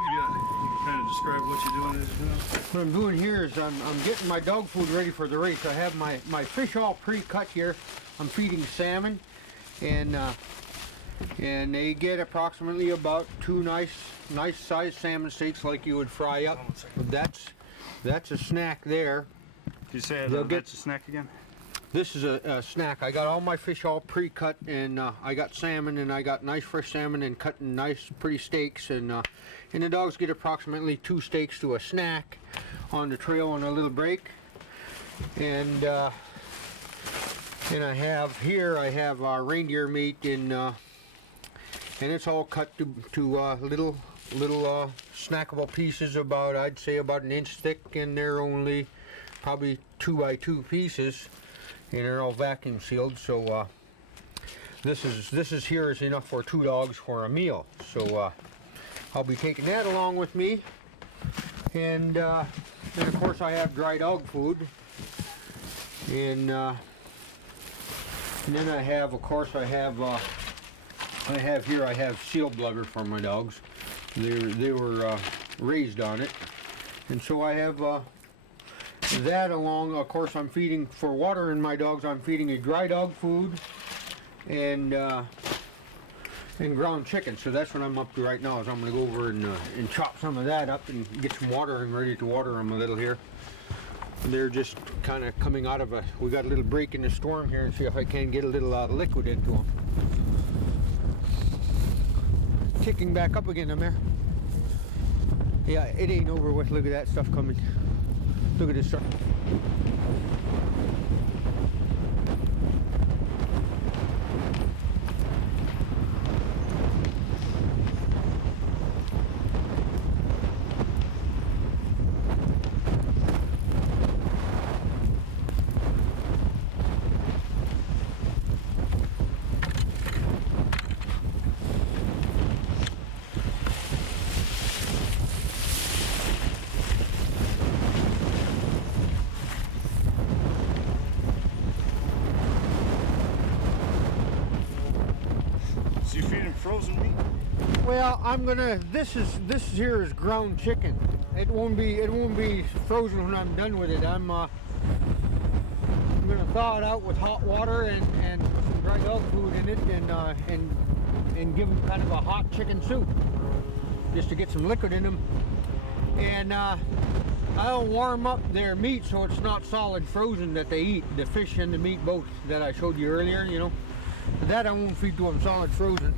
Yeah, you can kind of describe what you're doing as you do. What I'm doing here is I'm getting my dog food ready for the race. I have my fish all pre-cut here. I'm feeding salmon, and they get approximately about 2 nice sized salmon steaks like you would fry up. That's a snack there. Can you say that's a snack again? This is a snack. I got all my fish all pre-cut, and I got salmon, and I got nice fresh salmon and cut in nice pretty steaks, and the dogs get approximately 2 steaks to a snack on the trail on a little break. And I have here reindeer meat, and it's all cut to little snackable pieces, about, I'd say, about an inch thick, and they're only probably 2 by 2 pieces. And they're all vacuum sealed, so this is here is enough for 2 dogs for a meal. So I'll be taking that along with me, and of course I have dry dog food, and then I have, of course, I have seal blubber for my dogs. They were raised on it, and so I have. That along, of course, I'm feeding for water in my dogs. I'm feeding a dry dog food and ground chicken. So that's what I'm up to right now. Is I'm going to go over and chop some of that up and get some water and ready to water them a little here. They're just kind of coming out of we got a little break in the storm here, and see if I can get a little liquid into them. Kicking back up again, I'm there. Yeah, it ain't over with. Look at that stuff coming. Look at this stuff. Frozen meat? Well, I'm gonna. This here is ground chicken. It won't be frozen when I'm done with it. I'm gonna thaw it out with hot water and put some dry dog food in it, and give them kind of a hot chicken soup, just to get some liquid in them. And I'll warm up their meat so it's not solid frozen that they eat. The fish and the meat both that I showed you earlier, you know. That I won't feed to them solid frozen.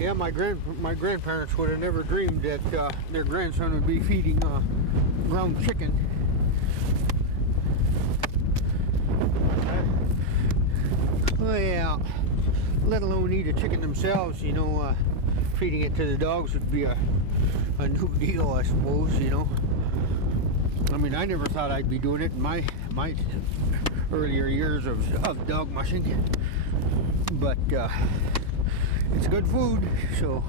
Yeah, my grandparents would have never dreamed that their grandson would be feeding ground chicken. Well, yeah, let alone eat a chicken themselves, you know. Feeding it to the dogs would be a new deal, I suppose, you know. I mean, I never thought I'd be doing it in my earlier years of dog mushing, but it's good food, so.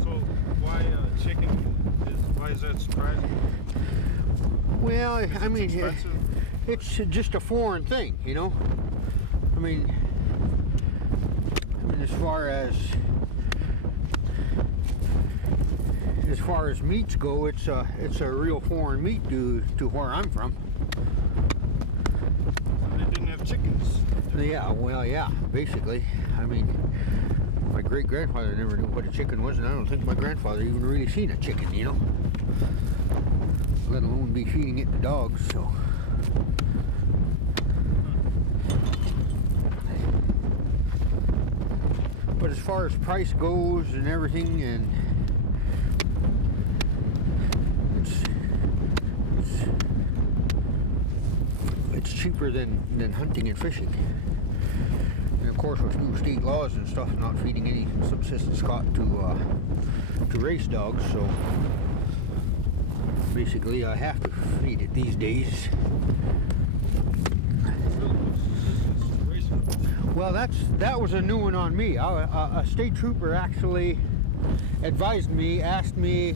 So why chicken? Why is that surprising? Well, I mean, expensive? it's just a foreign thing, you know. I mean, as far as meats go, it's a real foreign meat to where I'm from. Chickens. Yeah, well, yeah, basically. I mean, my great-grandfather never knew what a chicken was, and I don't think my grandfather even really seen a chicken, you know, let alone be feeding it to dogs, so. But as far as price goes and everything, and it's cheaper than hunting and fishing. And of course, with new state laws and stuff, not feeding any subsistence caught to race dogs. So basically, I have to feed it these days. Well, that was a new one on me. A state trooper actually advised me, asked me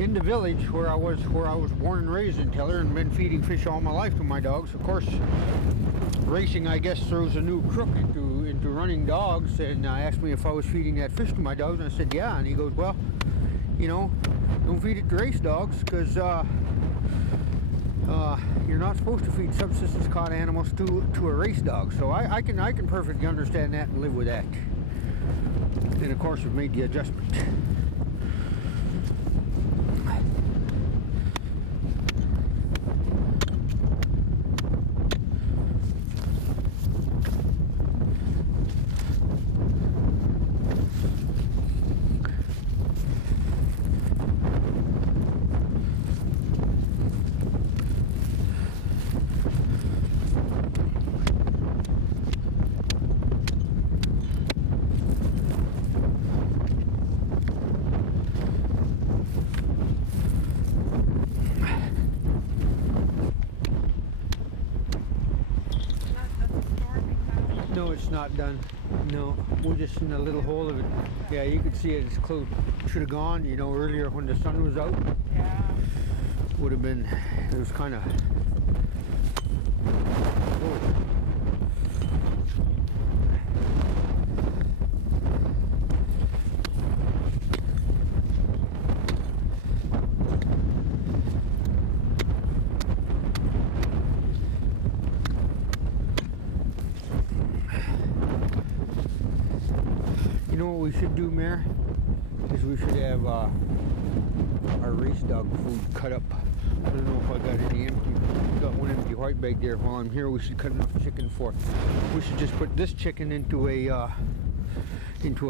in the village where I was born and raised in Teller and been feeding fish all my life to my dogs. Of course, racing, I guess, throws a new crook into running dogs, and asked me if I was feeding that fish to my dogs, and I said yeah. And he goes, well, you know, don't feed it to race dogs, because you're not supposed to feed subsistence caught animals to a race dog. So I can perfectly understand that and live with that. And of course, we've made the adjustment. No, it's not done. No, we're just in a little hole of it. Yeah, you can see it. It's close. Should have gone, you know, earlier when the sun was out. Yeah. Would have been. It was kind of. You know what we should do, Mayor? Is we should have our race dog food cut up. I don't know if I got any empty. Got one empty white bag there. While I'm here, we should cut enough chicken for. We should just put this chicken into a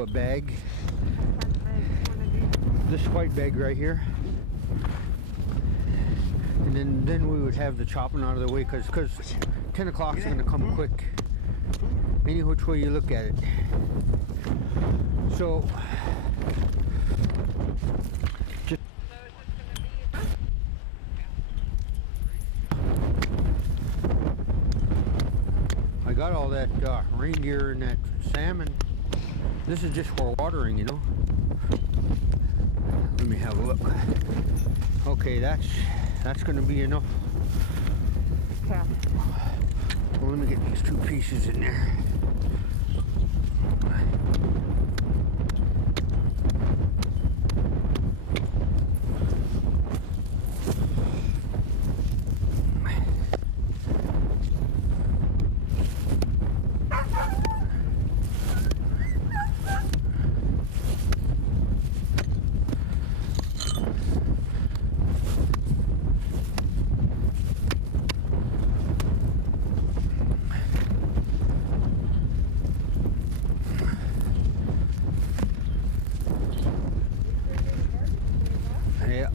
bag. This white bag right here. And then we would have the chopping out of the way, because 10 o'clock is going to come quick. Any which way you look at it. So, just I got all that reindeer and that salmon. This is just for watering, you know. Let me have a look. Okay, that's going to be enough. Okay. Well, let me get these 2 pieces in there. Yeah.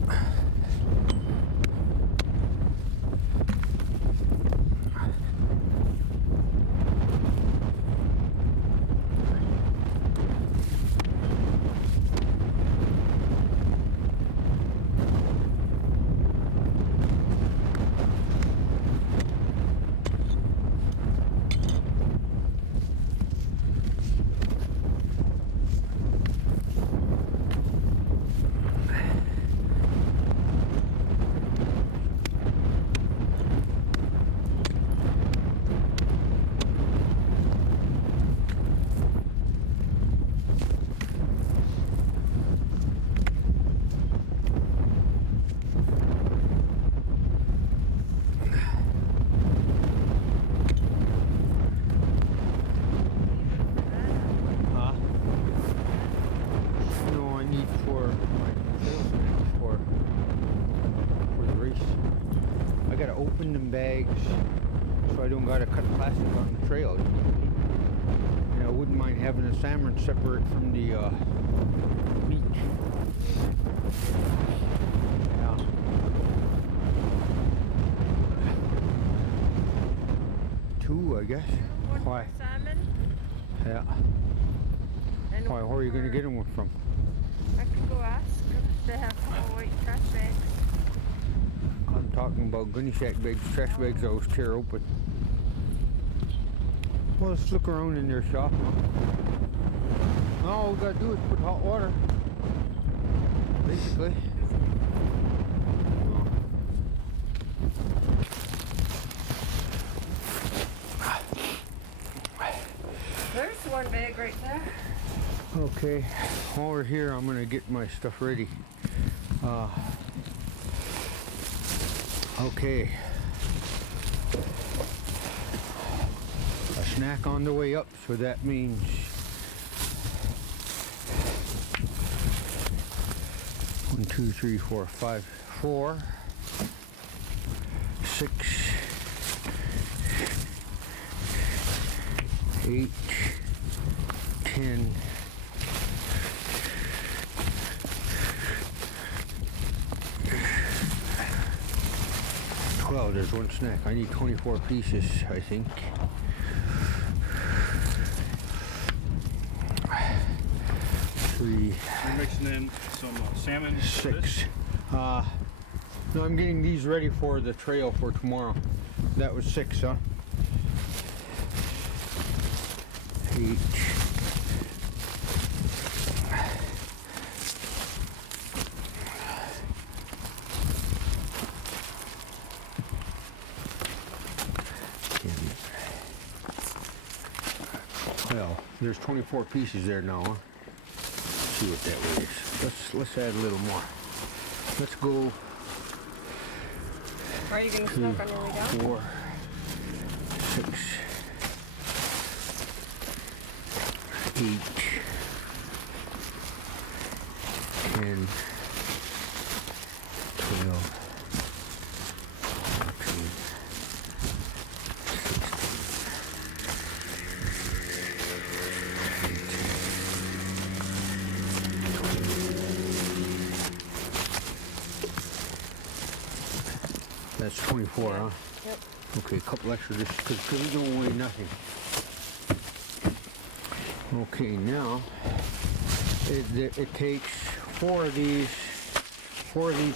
Open them bags so I don't gotta cut plastic on the trail. And I wouldn't mind having the salmon separate from the meat. Yeah. 2, I guess. One Why? for salmon. Yeah. And Why, where are you going to get them from? I could go ask if they have couple white trash bags. I'm talking about gunny sack bags, trash bags I was tear open. Well, let's look around in their shop, huh? All we gotta do is put hot water. Basically. There's one bag right there. Okay, while we're here, I'm gonna get my stuff ready. Okay. A snack on the way up, so that means one, two, three, four, five, 4, 6, 8, 10, 12. There's one snack. I need 24 pieces, I think. 3, You're mixing in some salmon. 6. No, I'm getting these ready for the trail for tomorrow. That was 6, huh? 8. Well, there's 24 pieces there now, huh? Let's see what that weight is. Let's add a little more. Let's go Are you getting smoke on your way down? 4, 6, 8, 10, 12, 14, 16, that's 24, huh? Yep. Okay, a couple extra just because we don't weigh nothing. Okay, now it takes 4 of these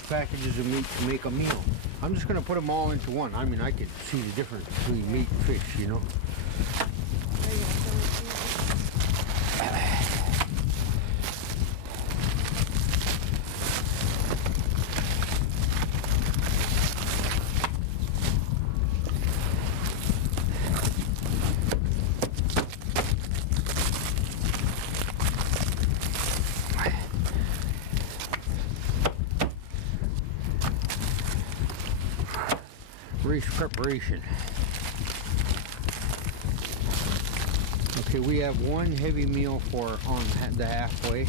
packages of meat to make a meal. I'm just gonna put them all into one. I mean, I can see the difference between meat and fish, you know. Are you gonna send me some? Race preparation. Okay, we have one heavy meal for on the halfway.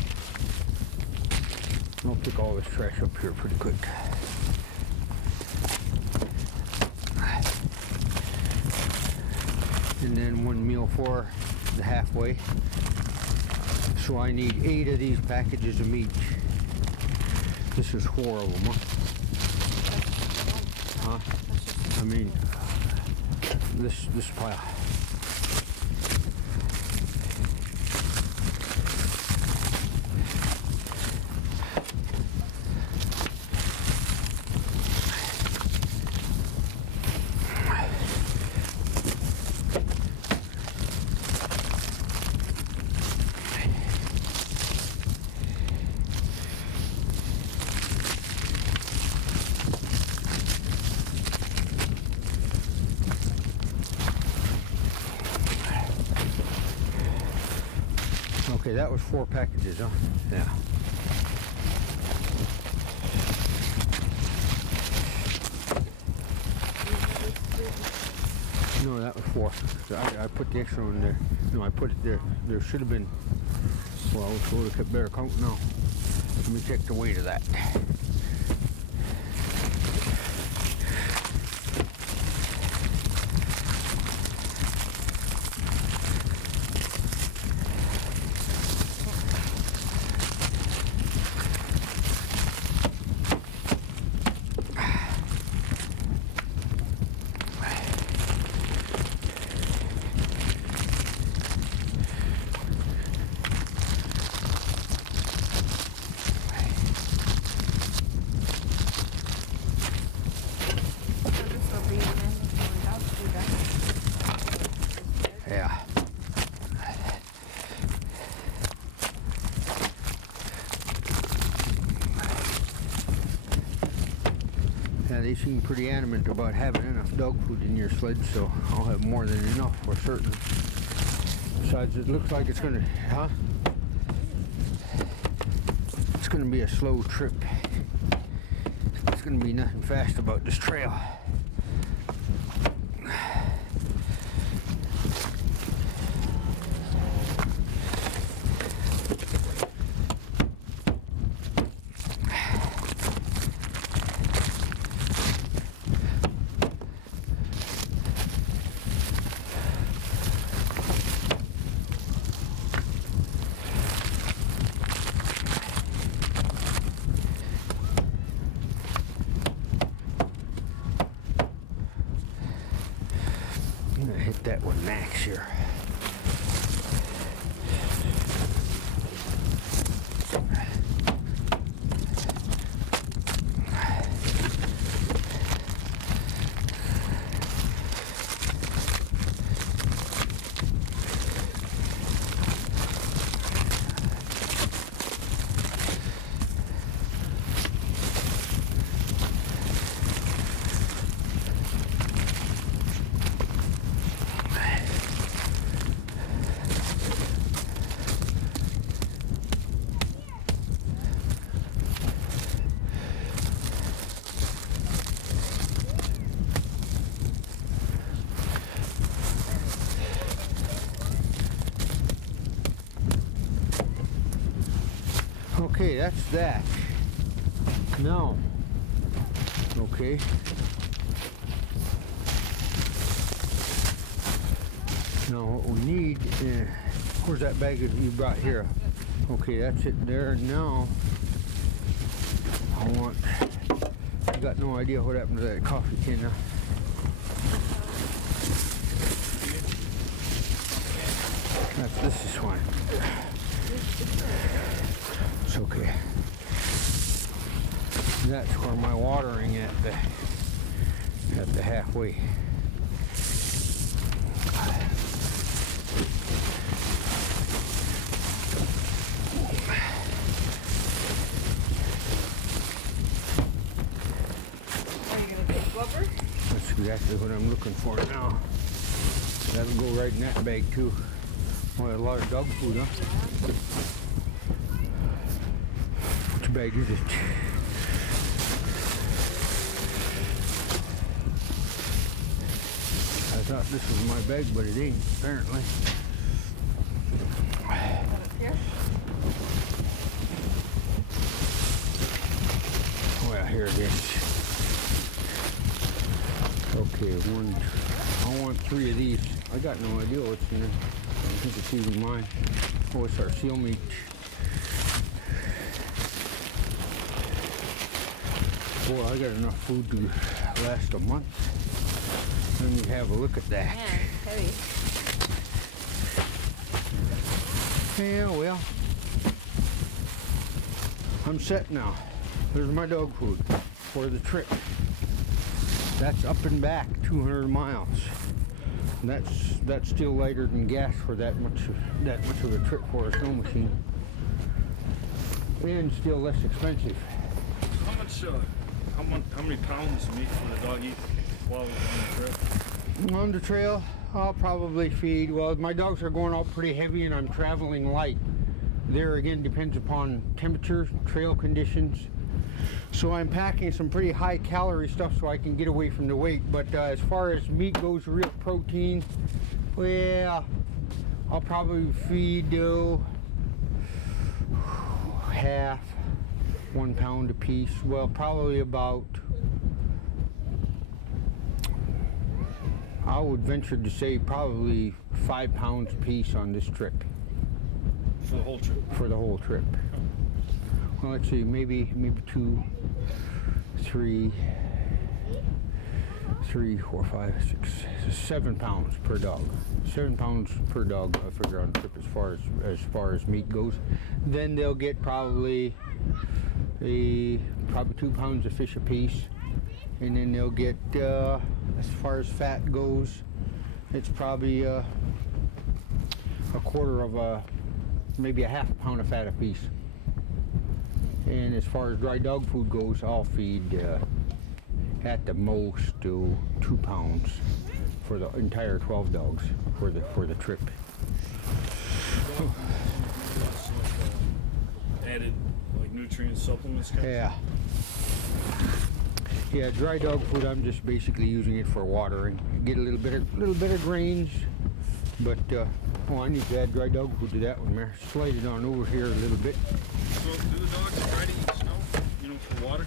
I'll pick all this trash up here pretty quick. And then one meal for the halfway. So I need 8 of these packages of meat. This is 4 of them, huh? Huh? I mean, this pile. Okay, that was 4 packages, huh? Yeah. No, that was 4. I put the extra one there. No, I put it there. There should have been. Well, I would have kept better count now. Let me check the weight of that. they seem pretty adamant about having enough dog food in your sled, so I'll have more than enough for certain. Besides, it looks like it's gonna, it's gonna be a slow trip. It's gonna be nothing fast about this trail. Hit that one max here. Okay, that's that. Now, okay. Now what we need, where's that bag that you brought here? Okay, that's it there. Now, I want, you got no idea what happened to that coffee tin, huh? This is fine. It's okay. That's where my watering at the halfway. Are you gonna take blubber? That's exactly what I'm looking for now. That'll go right in that bag too. Boy, a lot of dog food, huh? Which bag is it? I thought this was my bag, but it ain't, apparently. Here? Well, here it is. Okay, I want 3 of these. I got no idea what's in there. I think it's even mine. Oh, it's our seal meat. Boy, I got enough food to last a month. Let me have a look at that. Man, heavy. Yeah, well, I'm set now. There's my dog food for the trip. That's up and back 200 miles. And that's still lighter than gas for that much of a trip for a snow machine, and still less expensive. How many pounds of meat for the dog eat while on the trip? On the trail, I'll probably feed. Well, my dogs are going out pretty heavy, and I'm traveling light. There again depends upon temperature, trail conditions. So I'm packing some pretty high calorie stuff so I can get away from the weight. But as far as meat goes, real protein, well, I'll probably feed half, 1 pound a piece. Well, probably about, I would venture to say probably 5 pounds a piece on this trip. For the whole trip? For the whole trip. Well, let's see, maybe 2, 3, 4, 5, 6, 7 pounds per dog. 7 pounds per dog, I figure, on a trip as far as meat goes. Then they'll get probably 2 pounds of fish apiece, and then they'll get as far as fat goes, it's probably a quarter of maybe a half a pound of fat apiece. And as far as dry dog food goes, I'll feed at the most to 2 pounds for the entire 12 dogs for the trip. Added like nutrient supplements kind Yeah. Yeah, dry dog food. I'm just basically using it for watering. Get a little bit of grains, but oh, I need to add dry dog food to that one, man. Slide it on over here a little bit. So do the dogs try to eat snow? You know, for water?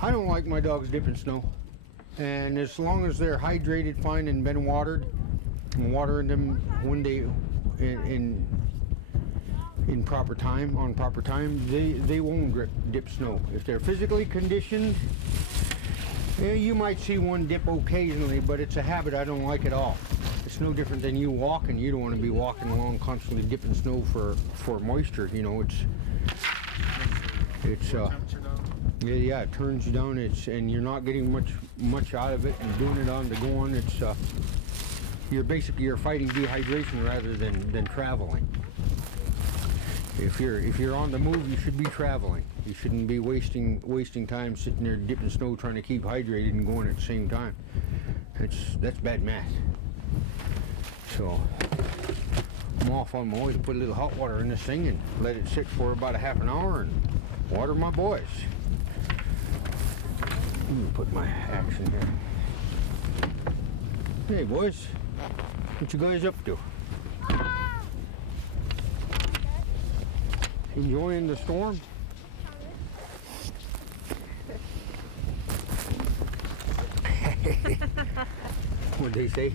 I don't like my dogs dipping snow, and as long as they're hydrated, fine, and been watered, and watering them when they in proper time, on proper time, they won't dip snow. If they're physically conditioned, yeah, you might see one dip occasionally, but it's a habit I don't like at all. It's no different than you walking. You don't want to be walking along constantly dipping snow for moisture. You know, yeah, it turns you down. And you're not getting much out of it. And doing it on the go on, you're fighting dehydration rather than traveling. If you're on the move, you should be traveling. You shouldn't be wasting time sitting there dipping snow trying to keep hydrated and going at the same time. That's bad math. So I'm off on my way to put a little hot water in this thing and let it sit for about a half an hour and water my boys. Let me put my axe in here. Hey boys, what you guys up to? Enjoying the storm? What'd they say?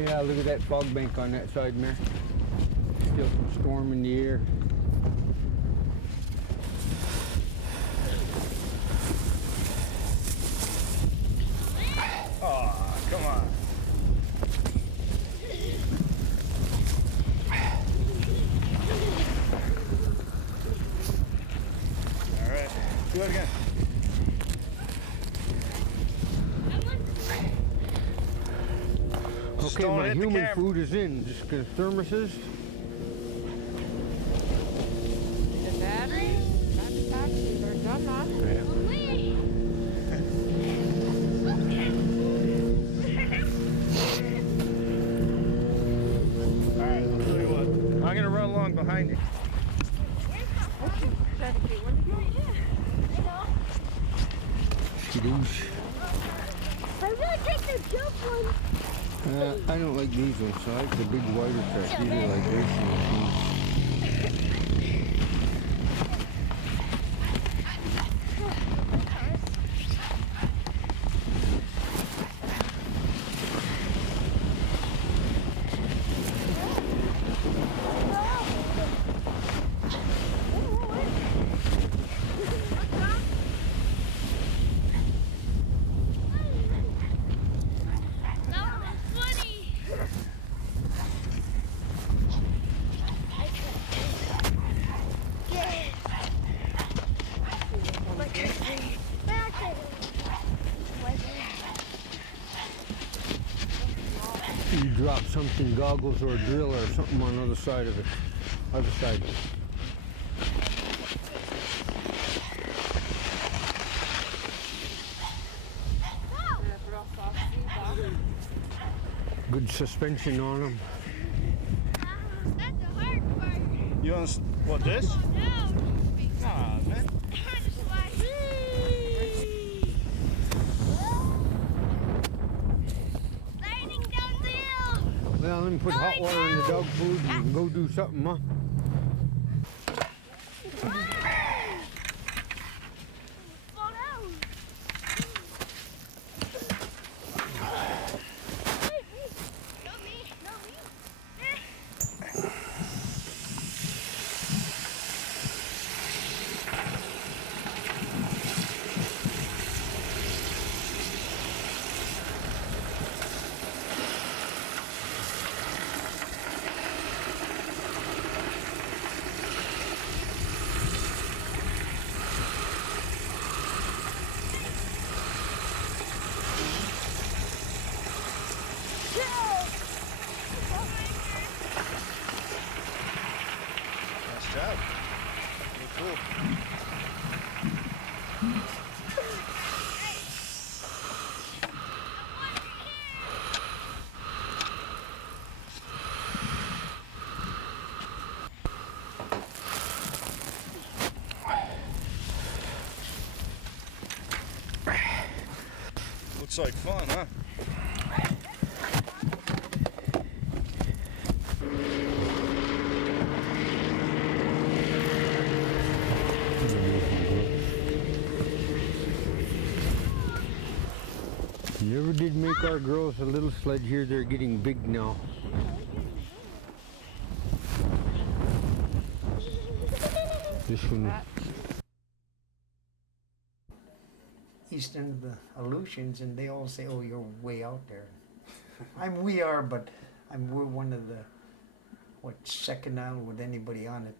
Yeah, look at that fog bank on that side, man. Still some storm in the air. Oh, come on. All right, do it again. Okay, my human food is in. Just gonna thermoses. The battery? They're done now. Yeah. All right, I'll tell you what. I'm gonna run along behind you. Skidoosh. I really think the jump one. I don't like these ones, so I like the big wider trucks. These are like racing machines. You drop something, goggles or a drill or something on the other side of it. Other side. Good suspension on them. That's the hard part. You want what, this? No. Nah, man. Sliding down the hill. Well, let me put hot water in the dog food and go do something, huh? Fall down. Not me. Not me. Looks like fun, huh? Never did make our girls a little sled here. They're getting big now. This one. East end of the Aleutians, and they all say, "Oh, you're way out there." We are, but we're one of the second island with anybody on it.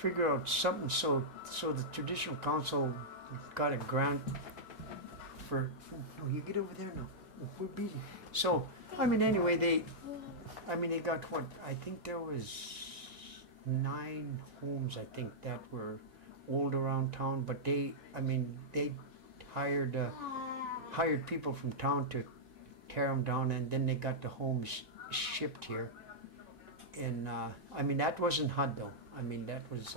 Figure out something so the traditional council got a grant for. Oh, you get over there now. We're busy. So anyway, they got what I think there was 9 homes I think that were old around town, but they hired people from town to tear them down, and then they got the homes shipped here. And that wasn't HUD though. That was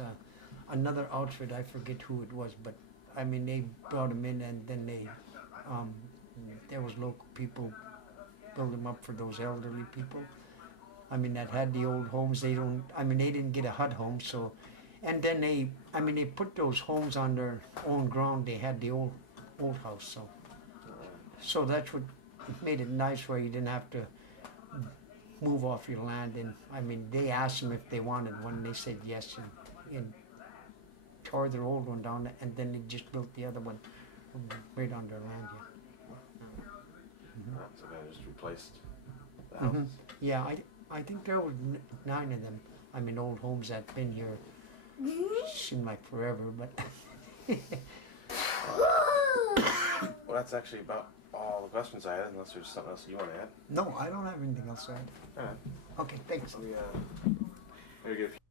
another outfit. I forget who it was, but they brought them in, and then there was local people build them up for those elderly people. That had the old homes. They didn't get a HUD home, so, and then they put those homes on their own ground. They had the old house, so that's what made it nice, where you didn't have to move off your land. And they asked them if they wanted one, and they said yes, and tore their old one down, and then they just built the other one right on their land. So they just replaced the houses. Yeah, I think there were 9 of them. Old homes that been here seemed like forever, but Well, that's actually about all the questions I had, unless there's something else you want to add. No, I don't have anything else to add. Alright. Okay, thanks. Let me get a few